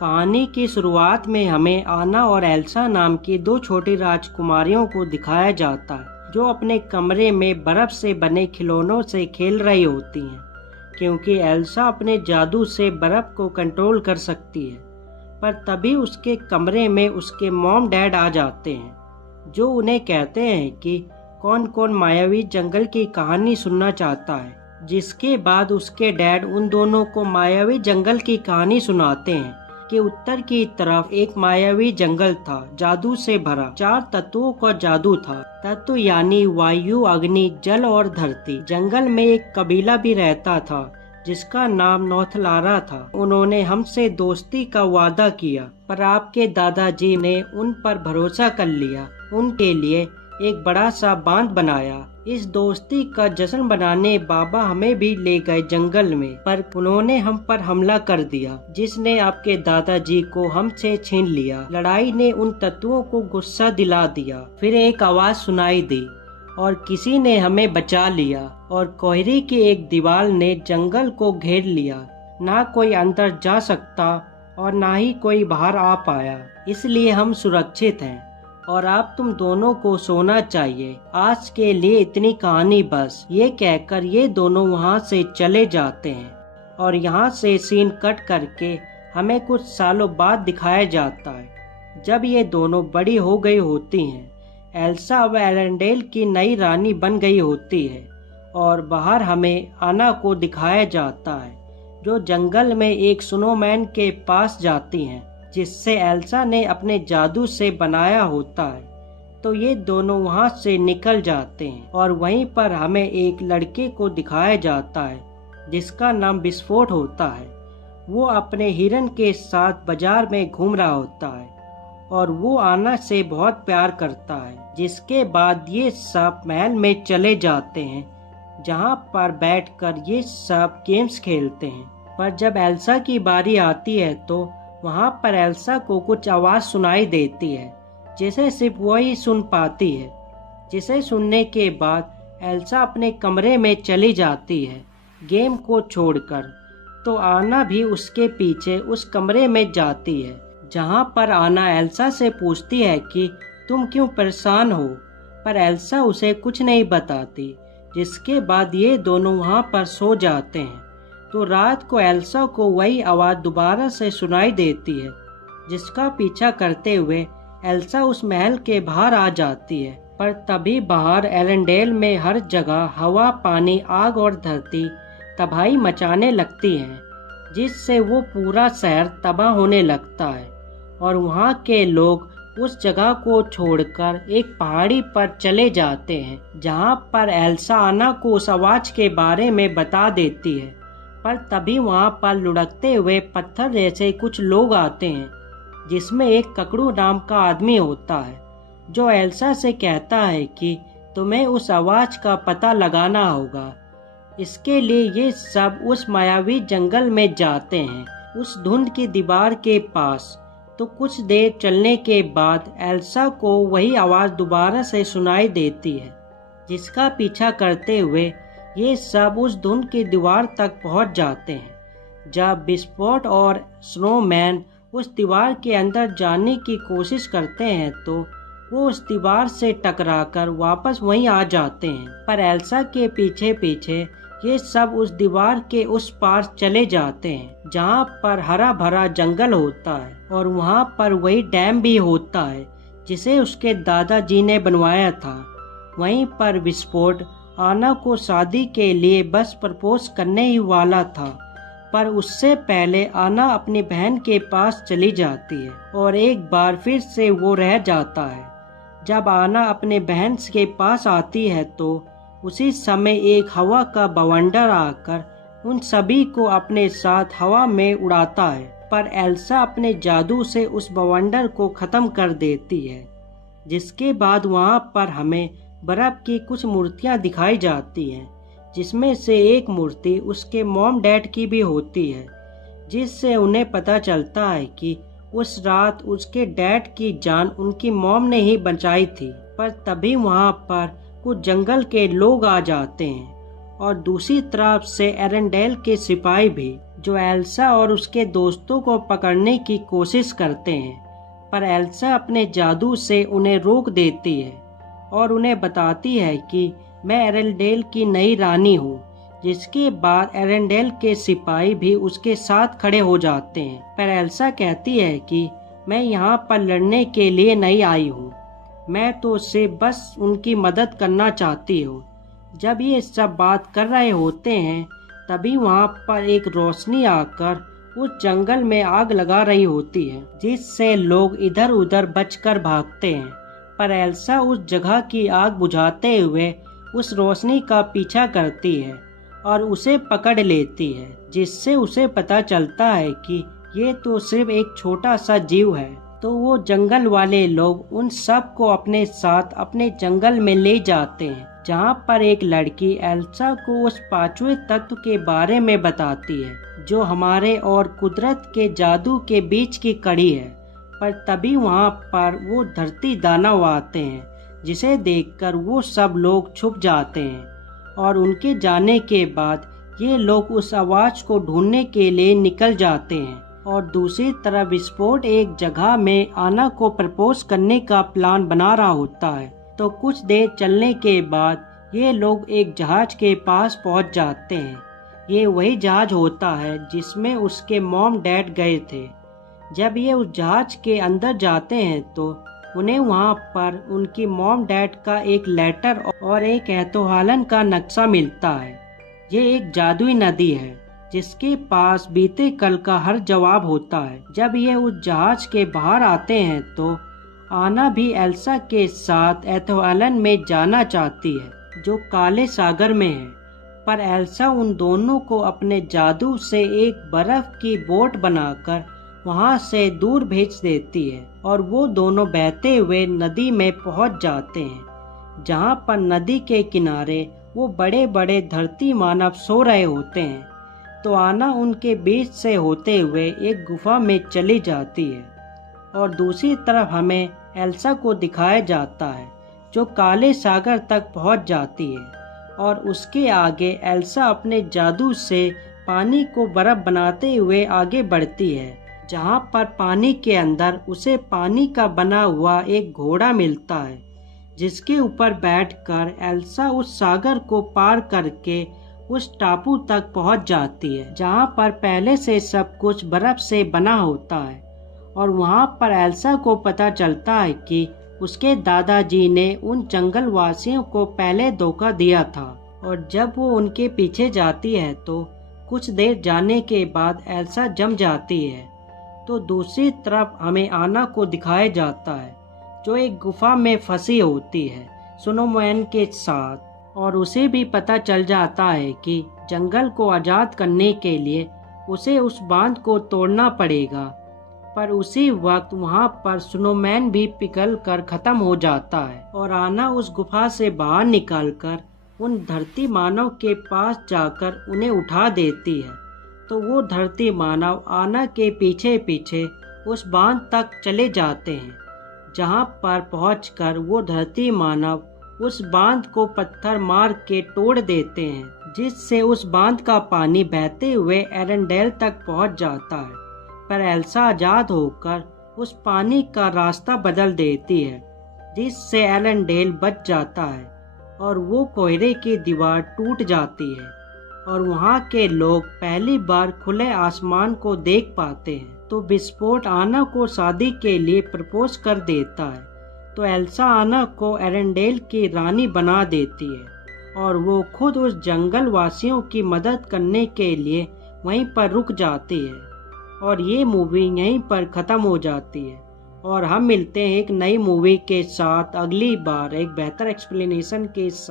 कहानी की शुरुआत में हमें आना और एल्सा नाम की दो छोटी राजकुमारियों को दिखाया जाता है जो अपने कमरे में बर्फ से बने खिलौनों से खेल रही होती हैं, क्योंकि एल्सा अपने जादू से बर्फ को कंट्रोल कर सकती है। पर तभी उसके कमरे में उसके मॉम डैड आ जाते हैं, जो उन्हें कहते हैं कि कौन कौन मायावी जंगल की कहानी सुनना चाहता है। जिसके बाद उसके डैड उन दोनों को मायावी जंगल की कहानी सुनाते हैं कि उत्तर की तरफ एक मायावी जंगल था, जादू से भरा। 4 तत्वों का जादू था। तत्व यानी वायु, अग्नि, जल और धरती। जंगल में एक कबीला भी रहता था जिसका नाम नौथलारा था। उन्होंने हमसे दोस्ती का वादा किया, पर आपके दादाजी ने उन पर भरोसा कर लिया। उनके लिए एक बड़ा सा बांध बनाया। इस दोस्ती का जश्न बनाने बाबा हमें भी ले गए जंगल में, पर उन्होंने हम पर हमला कर दिया, जिसने आपके दादाजी को हमसे छीन लिया। लड़ाई ने उन तत्वों को गुस्सा दिला दिया। फिर एक आवाज सुनाई दी और किसी ने हमें बचा लिया, और कोहरे की एक दीवार ने जंगल को घेर लिया। ना कोई अंदर जा सकता और ना ही कोई बाहर आ पाया, इसलिए हम सुरक्षित हैं और अब तुम दोनों को सोना चाहिए। आज के लिए इतनी कहानी बस। ये कहकर ये दोनों वहाँ से चले जाते हैं और यहाँ से सीन कट करके हमें कुछ सालों बाद दिखाया जाता है, जब ये दोनों बड़ी हो गई होती हैं। एल्सा अब एरेंडेल की नई रानी बन गई होती है और बाहर हमें आना को दिखाया जाता है, जो जंगल में एक स्नोमैन के पास जाती हैं, जिससे एल्सा ने अपने जादू से बनाया होता है। तो ये दोनों वहाँ से निकल जाते हैं और वहीं पर हमें एक लड़के को दिखाया जाता है जिसका नाम विस्फोट होता है। वो अपने हिरन के साथ बाजार में घूम रहा होता है और वो आना से बहुत प्यार करता है। जिसके बाद ये सब महल में चले जाते हैं, जहाँ पर बैठकर ये सब गेम्स खेलते हैं। पर जब एल्सा की बारी आती है तो वहाँ पर एल्सा को कुछ आवाज सुनाई देती है, जिसे सिर्फ वही सुन पाती है। जिसे सुनने के बाद एल्सा अपने कमरे में चली जाती है गेम को छोड़कर। तो आना भी उसके पीछे उस कमरे में जाती है, जहाँ पर आना एल्सा से पूछती है कि तुम क्यों परेशान हो, पर एल्सा उसे कुछ नहीं बताती। जिसके बाद ये दोनों वहाँ पर सो जाते हैं। तो रात को एल्सा को वही आवाज दोबारा से सुनाई देती है, जिसका पीछा करते हुए एल्सा उस महल के बाहर आ जाती है। पर तभी बाहर एरेंडेल में हर जगह हवा, पानी, आग और धरती तबाही मचाने लगती हैं, जिससे वो पूरा शहर तबाह होने लगता है और वहाँ के लोग उस जगह को छोड़कर एक पहाड़ी पर चले जाते हैं, जहाँ पर एल्सा आना को उस आवाज के बारे में बता देती है। पर तभी वहाँ पर लुढ़कते हुए पत्थर जैसे कुछ लोग आते हैं, जिसमें एक ककड़ू नाम का आदमी होता है, जो एल्सा से कहता है कि तुम्हें उस आवाज का पता लगाना होगा। इसके लिए ये सब उस मायावी जंगल में जाते हैं, उस धुंध की दीवार के पास। तो कुछ देर चलने के बाद एल्सा को वही आवाज दोबारा से सुनाई देती है, जिसका पीछा करते हुए ये सब उस धुंध की दीवार तक पहुंच जाते हैं। जब विस्फोट और स्नोमैन उस दीवार के अंदर जाने की कोशिश करते हैं तो वो उस दीवार से टकराकर वापस वहीं आ जाते हैं। पर एल्सा के पीछे पीछे ये सब उस दीवार के उस पार चले जाते हैं, जहाँ पर हरा भरा जंगल होता है और वहाँ पर वही डैम भी होता है जिसे उसके दादाजी ने बनवाया था। वहीं पर विस्फोट आना को शादी के लिए बस प्रपोज करने ही वाला था, पर उससे पहले आना अपनी बहन के पास चली जाती है और एक बार फिर से वो रह जाता है। जब आना अपने बहन के पास आती है तो उसी समय एक हवा का बवंडर आकर उन सभी को अपने साथ हवा में उड़ाता है, पर एल्सा अपने जादू से उस बवंडर को खत्म कर देती है। जिसके बाद वहाँ पर हमें बर्फ की कुछ मूर्तियाँ दिखाई जाती हैं, जिसमें से एक मूर्ति उसके मॉम डैड की भी होती है, जिससे उन्हें पता चलता है कि उस रात उसके डैड की जान उनकी मॉम ने ही बचाई थी। पर तभी वहाँ पर कुछ जंगल के लोग आ जाते हैं और दूसरी तरफ से एरेंडेल के सिपाही भी, जो एल्सा और उसके दोस्तों को पकड़ने की कोशिश करते हैं, पर एल्सा अपने जादू से उन्हें रोक देती है और उन्हें बताती है कि मैं एरेंडेल की नई रानी हूँ। जिसके बाद एरेंडेल के सिपाही भी उसके साथ खड़े हो जाते हैं, पर एल्सा कहती है कि मैं यहाँ पर लड़ने के लिए नहीं आई हूँ, मैं तो सिर्फ बस उनकी मदद करना चाहती हूँ। जब ये सब बात कर रहे होते हैं तभी वहाँ पर एक रोशनी आकर उस जंगल में आग लगा रही होती है, जिससे लोग इधर उधर बचकर भागते हैं। पर एल्सा उस जगह की आग बुझाते हुए उस रोशनी का पीछा करती है और उसे पकड़ लेती है, जिससे उसे पता चलता है कि ये तो सिर्फ एक छोटा सा जीव है। तो वो जंगल वाले लोग उन सब को अपने साथ अपने जंगल में ले जाते हैं, जहाँ पर एक लड़की एल्सा को उस पांचवें तत्व के बारे में बताती है, जो हमारे और कुदरत के जादू के बीच की कड़ी है। पर तभी वहाँ पर वो धरती दानव आते हैं, जिसे देखकर वो सब लोग छुप जाते हैं और उनके जाने के बाद ये लोग उस आवाज को ढूंढने के लिए निकल जाते हैं। और दूसरी तरफ विस्फोट एक जगह में आना को प्रपोज करने का प्लान बना रहा होता है। तो कुछ देर चलने के बाद ये लोग एक जहाज के पास पहुंच जाते हैं। ये वही जहाज होता है जिसमें उसके मॉम डैड गए थे। जब ये उस जहाज के अंदर जाते हैं तो उन्हें वहाँ पर उनकी मॉम डैड का एक लेटर और एक एतोहालन का नक्शा मिलता है। ये एक जादुई नदी है जिसके पास बीते कल का हर जवाब होता है। जब ये उस जहाज के बाहर आते हैं तो आना भी एल्सा के साथ एतोहालन में जाना चाहती है, जो काले सागर में है। पर एल्सा उन दोनों को अपने जादू से एक बर्फ की बोट बनाकर वहां से दूर भेज देती है और वो दोनों बहते हुए नदी में पहुंच जाते हैं, जहां पर नदी के किनारे वो बड़े बड़े धरती मानव सो रहे होते हैं। तो आना उनके बीच से होते हुए एक गुफा में चली जाती है और दूसरी तरफ हमें एल्सा को दिखाया जाता है, जो काले सागर तक पहुंच जाती है और उसके आगे एल्सा अपने जादू से पानी को बर्फ बनाते हुए आगे बढ़ती है, जहां पर पानी के अंदर उसे पानी का बना हुआ एक घोड़ा मिलता है, जिसके ऊपर बैठकर एल्सा उस सागर को पार करके उस टापू तक पहुंच जाती है, जहां पर पहले से सब कुछ बर्फ से बना होता है। और वहां पर एल्सा को पता चलता है कि उसके दादाजी ने उन जंगल वासियों को पहले धोखा दिया था। और जब वो उनके पीछे जाती है तो कुछ देर जाने के बाद एल्सा जम जाती है। तो दूसरी तरफ हमें आना को दिखाया जाता है, जो एक गुफा में फंसी होती है स्नोमैन के साथ, और उसे भी पता चल जाता है कि जंगल को आजाद करने के लिए उसे उस बांध को तोड़ना पड़ेगा। पर उसी वक्त वहां पर स्नोमैन भी पिघल कर खत्म हो जाता है और आना उस गुफा से बाहर निकलकर उन धरती मानव के पास जाकर उन्हें उठा देती है। तो वो धरती मानव आना के पीछे पीछे उस बांध तक चले जाते हैं, जहां पर पहुंचकर वो धरती मानव उस बांध को पत्थर मार के तोड़ देते हैं, जिससे उस बांध का पानी बहते हुए एरेंडेल तक पहुंच जाता है। पर एल्सा आजाद होकर उस पानी का रास्ता बदल देती है, जिससे एरेंडेल बच जाता है और वो कोहरे की दीवार टूट जाती है और वहाँ के लोग पहली बार खुले आसमान को देख पाते हैं। तो विस्फोट आना को शादी के लिए प्रपोज कर देता है। तो एल्सा आना को एरेंडेल की रानी बना देती है और वो खुद उस जंगल वासियों की मदद करने के लिए वहीं पर रुक जाती है। और ये मूवी यहीं पर ख़त्म हो जाती है और हम मिलते हैं एक नई मूवी के साथ अगली बार एक बेहतर एक्सप्लेनेशन के साथ।